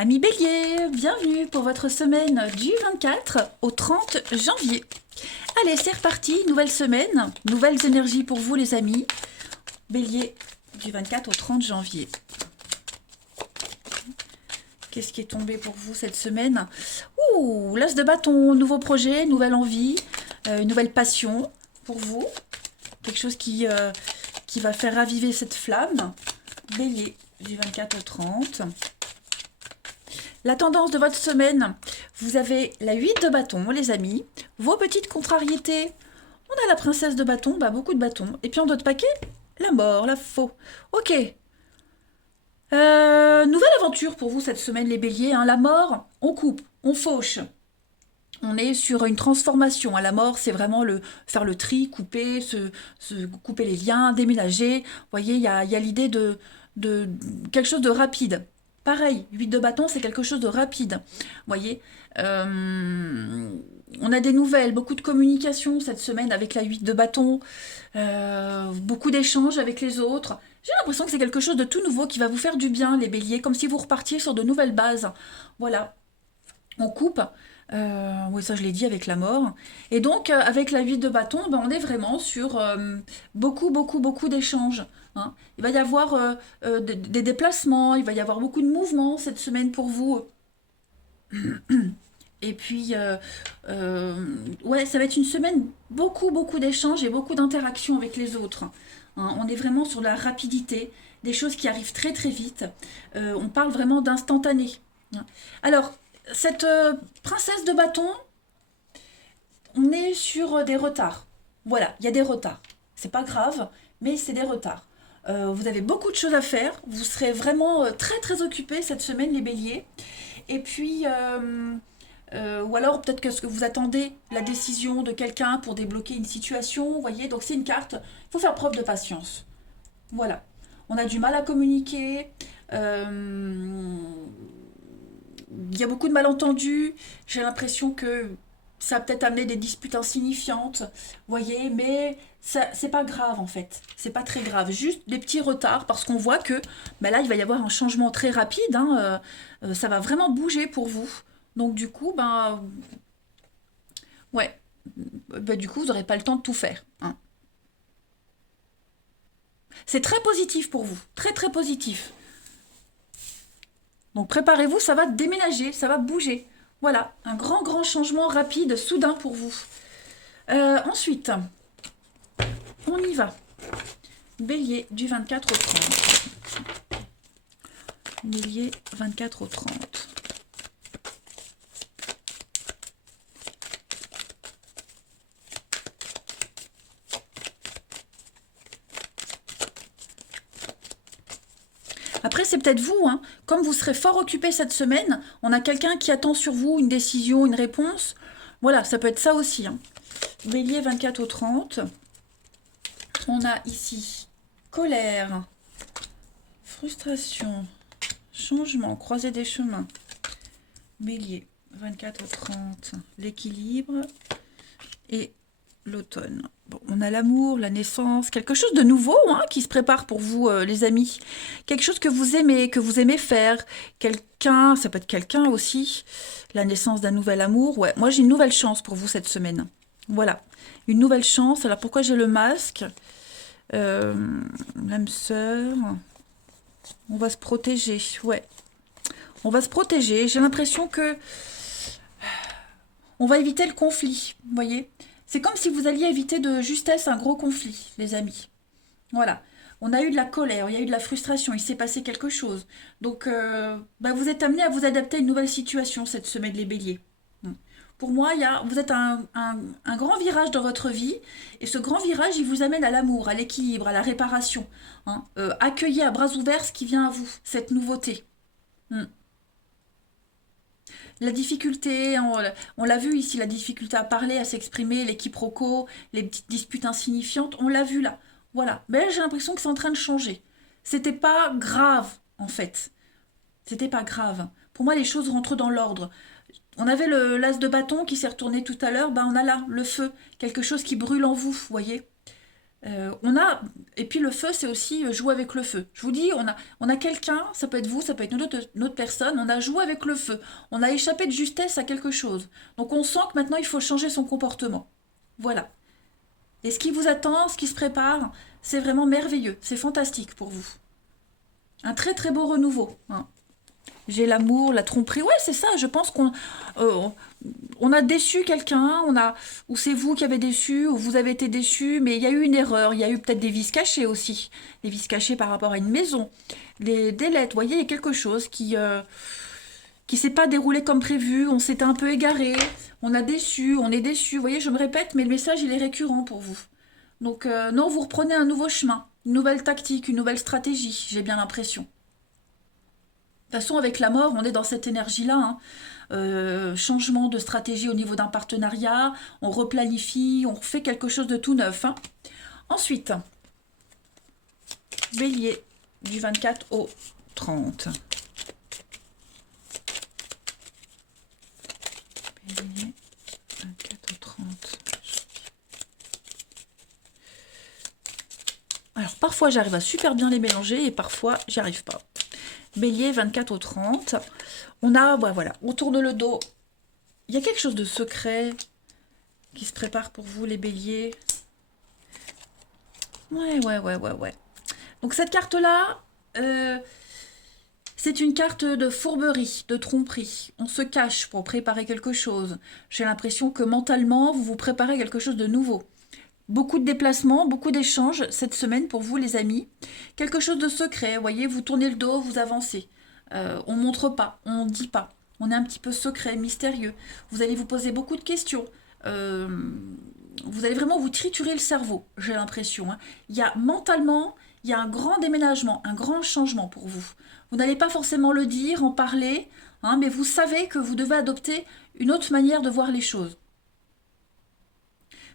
Amis Bélier, bienvenue pour votre semaine du 24 au 30 janvier. Allez, c'est reparti, nouvelle semaine, nouvelles énergies pour vous les amis. Bélier, du 24 au 30 janvier. Qu'est-ce qui est tombé pour vous cette semaine? Ouh, l'as de bâton, nouveau projet, nouvelle envie, une nouvelle passion pour vous. Quelque chose qui va faire raviver cette flamme. Bélier, du 24 au 30. La tendance de votre semaine, vous avez la 8 de bâton, les amis. Vos petites contrariétés, on a la princesse de bâton, beaucoup de bâtons. Et puis en d'autres paquets, la mort, la faux. Ok. Nouvelle aventure pour vous cette semaine, les béliers. La mort, on coupe, on fauche. On est sur une transformation. À la mort, c'est vraiment faire le tri, couper, couper les liens, déménager. Vous voyez, il y a l'idée de quelque chose de rapide. Pareil, 8 de bâton, c'est quelque chose de rapide. Vous voyez, on a des nouvelles, beaucoup de communication cette semaine avec la 8 de bâton, beaucoup d'échanges avec les autres. J'ai l'impression que c'est quelque chose de tout nouveau qui va vous faire du bien, les béliers, comme si vous repartiez sur de nouvelles bases. Voilà, on coupe. Oui, ça je l'ai dit avec la mort. Et donc, avec la 8 de bâton, on est vraiment sur beaucoup d'échanges. Hein. Il va y avoir des déplacements, il va y avoir beaucoup de mouvements cette semaine pour vous. Et puis, ouais, ça va être une semaine beaucoup d'échanges et beaucoup d'interactions avec les autres. Hein. On est vraiment sur la rapidité, des choses qui arrivent très vite. On parle vraiment d'instantané. Hein. Alors, cette princesse de bâton, on est sur des retards. Voilà, il y a des retards. C'est pas grave, mais c'est des retards. Vous avez beaucoup de choses à faire. Vous serez vraiment très occupés cette semaine, les béliers. Et puis, ou alors peut-être que ce que vous attendez la décision de quelqu'un pour débloquer une situation. Vous voyez, donc c'est une carte. Il faut faire preuve de patience. Voilà. On a du mal à communiquer. Il y a beaucoup de malentendus. J'ai l'impression que ça a peut-être amené des disputes insignifiantes, vous voyez, mais ça, c'est pas grave en fait. C'est pas très grave. Juste des petits retards parce qu'on voit que là, il va y avoir un changement très rapide. Ça va vraiment bouger pour vous. Donc, du coup, ouais. Du coup, vous n'aurez pas le temps de tout faire. Hein. C'est très positif pour vous. Très positif. Donc préparez-vous, ça va déménager, ça va bouger. Voilà, un grand changement rapide, soudain pour vous. Ensuite, on y va. Bélier du 24 au 30. Bélier 24 au 30. Après, c'est peut-être vous, hein. Comme vous serez fort occupé cette semaine, on a quelqu'un qui attend sur vous une décision, une réponse. Voilà, ça peut être ça aussi. Hein. Bélier 24 au 30. On a ici colère, frustration, changement, croisée des chemins. Bélier 24 au 30. L'équilibre et l'automne. Bon, on a l'amour, la naissance, quelque chose de nouveau qui se prépare pour vous, les amis. Quelque chose que vous aimez faire. Quelqu'un, ça peut être quelqu'un aussi. La naissance d'un nouvel amour. Ouais, moi j'ai une nouvelle chance pour vous cette semaine. Voilà, une nouvelle chance. Alors pourquoi j'ai le masque? L'âme sœur. On va se protéger, ouais. On va se protéger. J'ai l'impression que on va éviter le conflit, vous voyez. C'est comme si vous alliez éviter de justesse un gros conflit, les amis. Voilà. On a eu de la colère, il y a eu de la frustration, il s'est passé quelque chose. Donc, vous êtes amené à vous adapter à une nouvelle situation cette semaine, les béliers. Pour moi, vous êtes un grand virage dans votre vie, et ce grand virage, il vous amène à l'amour, à l'équilibre, à la réparation. Hein. Accueillez à bras ouverts ce qui vient à vous, cette nouveauté. Hmm. La difficulté, on l'a vu ici, la difficulté à parler, à s'exprimer, les quiproquos, les petites disputes insignifiantes, on l'a vu là. Voilà. Mais là, j'ai l'impression que c'est en train de changer. C'était pas grave, en fait. C'était pas grave. Pour moi, les choses rentrent dans l'ordre. On avait l'as de bâton qui s'est retourné tout à l'heure, on a là le feu, quelque chose qui brûle en vous, voyez. Et puis le feu, c'est aussi jouer avec le feu. Je vous dis, on a quelqu'un, ça peut être vous, ça peut être une autre personne, on a joué avec le feu. On a échappé de justesse à quelque chose. Donc on sent que maintenant, il faut changer son comportement. Voilà. Et ce qui vous attend, ce qui se prépare, c'est vraiment merveilleux. C'est fantastique pour vous. Un très très beau renouveau, hein. J'ai l'amour, la tromperie. Ouais, c'est ça. Je pense euh, on a déçu quelqu'un, ou c'est vous qui avez déçu, ou vous avez été déçu, mais il y a eu une erreur. Il y a eu peut-être des vices cachés aussi. Des vices cachés par rapport à une maison. Des lettres, vous voyez, il y a quelque chose qui s'est pas déroulé comme prévu. On s'était un peu égaré. On a déçu, on est déçu. Vous voyez, je me répète, mais le message, il est récurrent pour vous. Donc, non, vous reprenez un nouveau chemin, une nouvelle tactique, une nouvelle stratégie, j'ai bien l'impression. De toute façon, avec la mort, on est dans cette énergie-là, hein. Changement de stratégie au niveau d'un partenariat, on replanifie, on fait quelque chose de tout neuf, hein. Ensuite, Bélier, du 24 au 30. Bélier, 24 au 30. Alors, parfois, j'arrive à super bien les mélanger et parfois, j'y arrive pas. Bélier, 24 au 30. On a, bah voilà, on tourne le dos. Il y a quelque chose de secret qui se prépare pour vous, les béliers. Ouais. Donc cette carte-là, c'est une carte de fourberie, de tromperie. On se cache pour préparer quelque chose. J'ai l'impression que mentalement, vous vous préparez quelque chose de nouveau. Beaucoup de déplacements, beaucoup d'échanges cette semaine pour vous, les amis. Quelque chose de secret, vous voyez, vous tournez le dos, vous avancez. On ne montre pas, on ne dit pas. On est un petit peu secret, mystérieux. Vous allez vous poser beaucoup de questions. Euh, vous allez vraiment vous triturer le cerveau, j'ai l'impression, hein. Mentalement, il y a un grand déménagement, un grand changement pour vous. Vous n'allez pas forcément le dire, en parler, hein, mais vous savez que vous devez adopter une autre manière de voir les choses.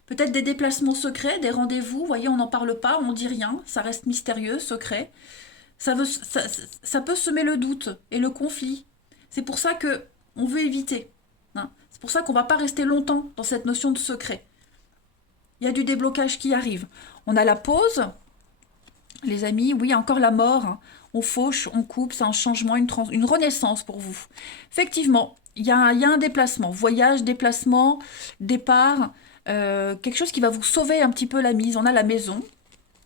Peut-être des déplacements secrets, des rendez-vous, vous voyez, on n'en parle pas, on ne dit rien, ça reste mystérieux, secret. Ça peut semer le doute et le conflit. C'est pour ça que on veut éviter, hein. C'est pour ça qu'on ne va pas rester longtemps dans cette notion de secret. Il y a du déblocage qui arrive. On a la pause, les amis, oui, encore la mort, hein. On fauche, on coupe, c'est un changement, une renaissance pour vous. Effectivement, il y a un déplacement, voyage, déplacement, départ, quelque chose qui va vous sauver un petit peu la mise. On a la maison,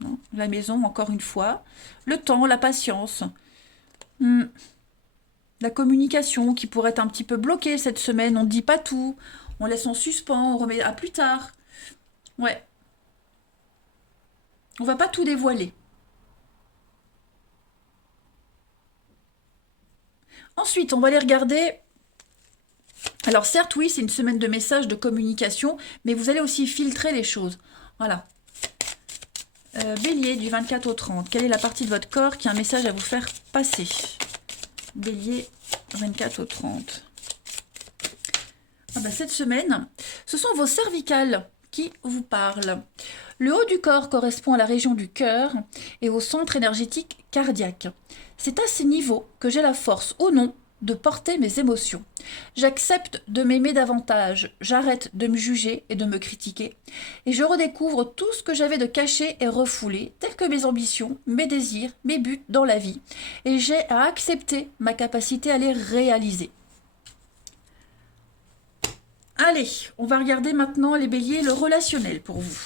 hein, la maison, encore une fois, le temps, la patience, la communication qui pourrait être un petit peu bloquée cette semaine. On ne dit pas tout, on laisse en suspens, on remet à plus tard. Ouais, on va pas tout dévoiler. Ensuite, on va aller regarder. Alors certes, oui, c'est une semaine de messages, de communication, mais vous allez aussi filtrer les choses. Voilà. Bélier, du 24 au 30. Quelle est la partie de votre corps qui a un message à vous faire passer? Bélier, 24 au 30. Ah bah, cette semaine, ce sont vos cervicales qui vous parlent. Le haut du corps correspond à la région du cœur et au centre énergétique cardiaque. C'est à ces niveaux que j'ai la force ou non de porter mes émotions. J'accepte de m'aimer davantage, j'arrête de me juger et de me critiquer, et je redécouvre tout ce que j'avais de caché et refoulé, tels que mes ambitions, mes désirs, mes buts dans la vie, et j'ai à accepter ma capacité à les réaliser. Allez, on va regarder maintenant les béliers, le relationnel pour vous.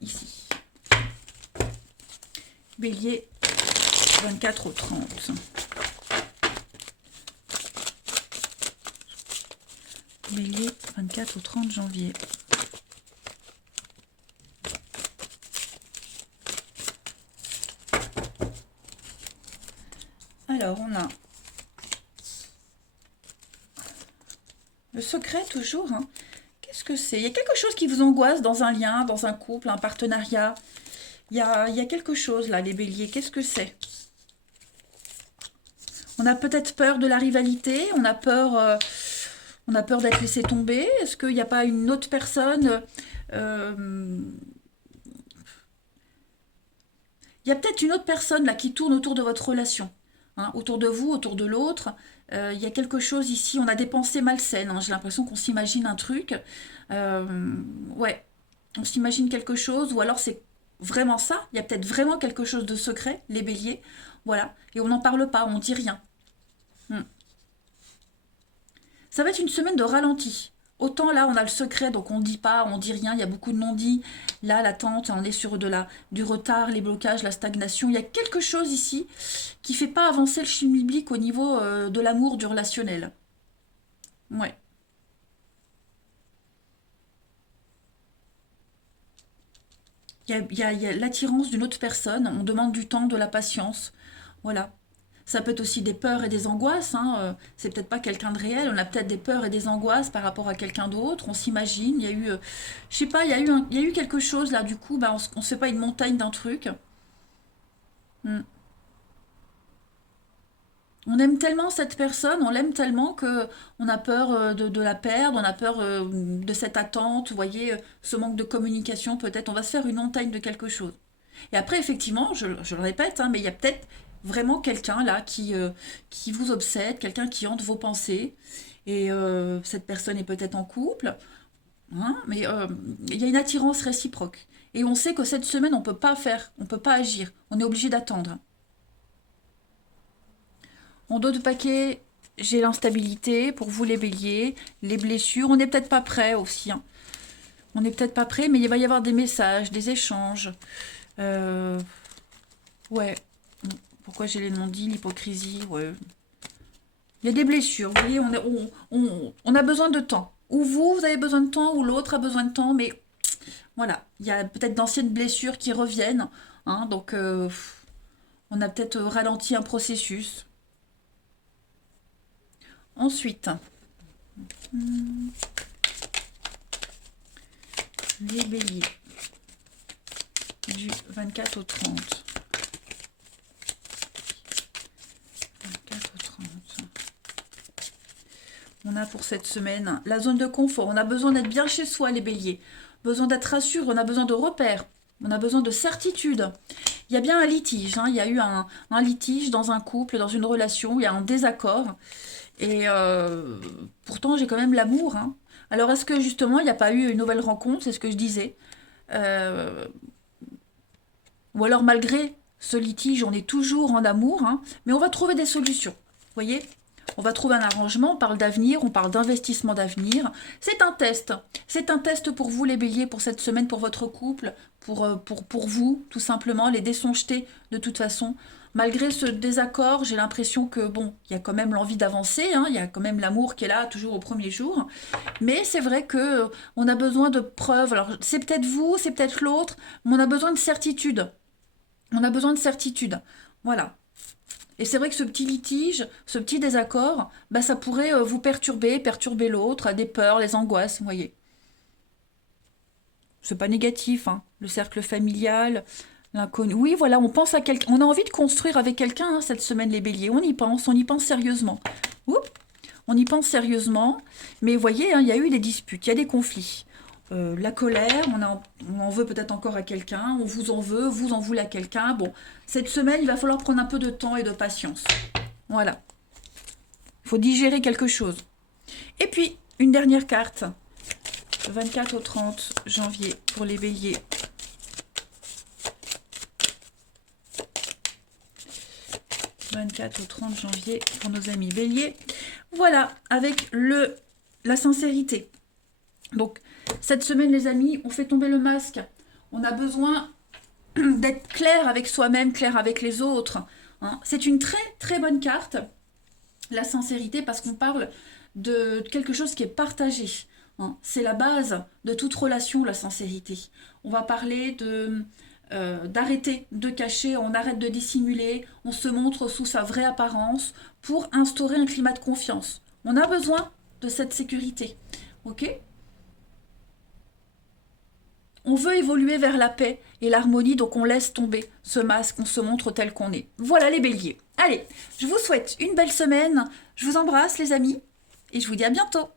Ici. Bélier, 24 au 30. Bélier, 24 au 30 janvier. Alors, on a le secret toujours, hein. Qu'est-ce que c'est? Il y a quelque chose qui vous angoisse dans un lien, dans un couple, un partenariat. Il y a quelque chose là, les béliers. Qu'est-ce que c'est? On a peut-être peur de la rivalité, on a peur d'être laissé tomber. Est-ce qu'il n'y a pas une autre personne il y a peut-être une autre personne là qui tourne autour de votre relation, hein, autour de vous, autour de l'autre. Il y a quelque chose ici, on a des pensées malsaines, hein. J'ai l'impression qu'on s'imagine un truc. Ouais, on s'imagine quelque chose, ou alors c'est vraiment ça. Il y a peut-être vraiment quelque chose de secret, les béliers. Voilà, et on n'en parle pas, on dit rien. Hmm. Ça va être une semaine de ralenti. Autant là, on a le secret, donc on dit pas, on dit rien, il y a beaucoup de non-dits. Là, l'attente, on est sur du retard, les blocages, la stagnation. Il y a quelque chose ici qui fait pas avancer le schmilblick au niveau de l'amour, du relationnel. Ouais. Il y a l'attirance d'une autre personne, on demande du temps, de la patience. Voilà. Ça peut être aussi des peurs et des angoisses, hein. C'est peut-être pas quelqu'un de réel, on a peut-être des peurs et des angoisses par rapport à quelqu'un d'autre, on s'imagine, il y a eu, je sais pas, il y a eu quelque chose là, du coup, bah, on se fait pas une montagne d'un truc. Hmm. On aime tellement cette personne, on l'aime tellement que on a peur de la perdre, on a peur de cette attente, vous voyez, ce manque de communication, peut-être, on va se faire une montagne de quelque chose. Et après, effectivement, je le répète, hein, mais il y a peut-être vraiment quelqu'un là qui vous obsède, quelqu'un qui hante vos pensées, et cette personne est peut-être en couple, hein, mais il y a une attirance réciproque. Et on sait que cette semaine, on peut pas faire, on peut pas agir, on est obligé d'attendre. En dos de paquet, j'ai l'instabilité pour vous les béliers, les blessures. On n'est peut-être pas prêt aussi, hein. On n'est peut-être pas prêt, mais il va y avoir des messages, des échanges. Euh, ouais. Pourquoi j'ai les non-dits, l'hypocrisie, ouais. Il y a des blessures, vous voyez, on a besoin de temps. Ou vous avez besoin de temps, ou l'autre a besoin de temps, mais voilà. Il y a peut-être d'anciennes blessures qui reviennent, hein, donc on a peut-être ralenti un processus. Ensuite, les béliers, du 24 au 30. 24 au 30. On a pour cette semaine la zone de confort. On a besoin d'être bien chez soi, les béliers. Besoin d'être rassuré, on a besoin de repères. On a besoin de certitude. Il y a bien un litige, hein. Il y a eu un litige dans un couple, dans une relation. Il y a un désaccord. Et pourtant, j'ai quand même l'amour, hein. Alors, est-ce que justement, il n'y a pas eu une nouvelle rencontre? C'est ce que je disais. Euh, ou alors, malgré ce litige, on est toujours en amour, hein, mais on va trouver des solutions. Vous voyez? On va trouver un arrangement, on parle d'avenir, on parle d'investissement d'avenir. C'est un test. C'est un test pour vous, les béliers, pour cette semaine, pour votre couple, pour vous, tout simplement. Les dés sont jetés, de toute façon. Malgré ce désaccord, j'ai l'impression que, bon, il y a quand même l'envie d'avancer, hein, il y a quand même l'amour qui est là, toujours au premier jour. Mais c'est vrai que on a besoin de preuves. Alors, c'est peut-être vous, c'est peut-être l'autre, mais on a besoin de certitude. On a besoin de certitude. Voilà. Et c'est vrai que ce petit litige, ce petit désaccord, bah, ça pourrait vous perturber, perturber l'autre, des peurs, les angoisses, vous voyez. C'est pas négatif, hein. Le cercle familial, l'inconnu. Oui, voilà, on pense à quelqu'un. On a envie de construire avec quelqu'un, hein, cette semaine, les béliers. On y pense sérieusement. Oups, on y pense sérieusement. Mais vous voyez, hein, il y a eu des disputes, il y a des conflits. La colère, on en veut peut-être encore à quelqu'un, on vous en veut, vous en voulez à quelqu'un. Bon, cette semaine, il va falloir prendre un peu de temps et de patience. Voilà. Il faut digérer quelque chose. Et puis, une dernière carte. 24 au 30 janvier pour les béliers. 24 au 30 janvier pour nos amis béliers. Voilà, avec la sincérité. Donc, cette semaine, les amis, on fait tomber le masque. On a besoin d'être clair avec soi-même, clair avec les autres, hein. C'est une très, très bonne carte, la sincérité, parce qu'on parle de quelque chose qui est partagé, hein. C'est la base de toute relation, la sincérité. On va parler d'arrêter de cacher, on arrête de dissimuler, on se montre sous sa vraie apparence pour instaurer un climat de confiance. On a besoin de cette sécurité, ok? On veut évoluer vers la paix et l'harmonie, donc on laisse tomber ce masque, on se montre tel qu'on est. Voilà les béliers. Allez, je vous souhaite une belle semaine, je vous embrasse les amis, et je vous dis à bientôt.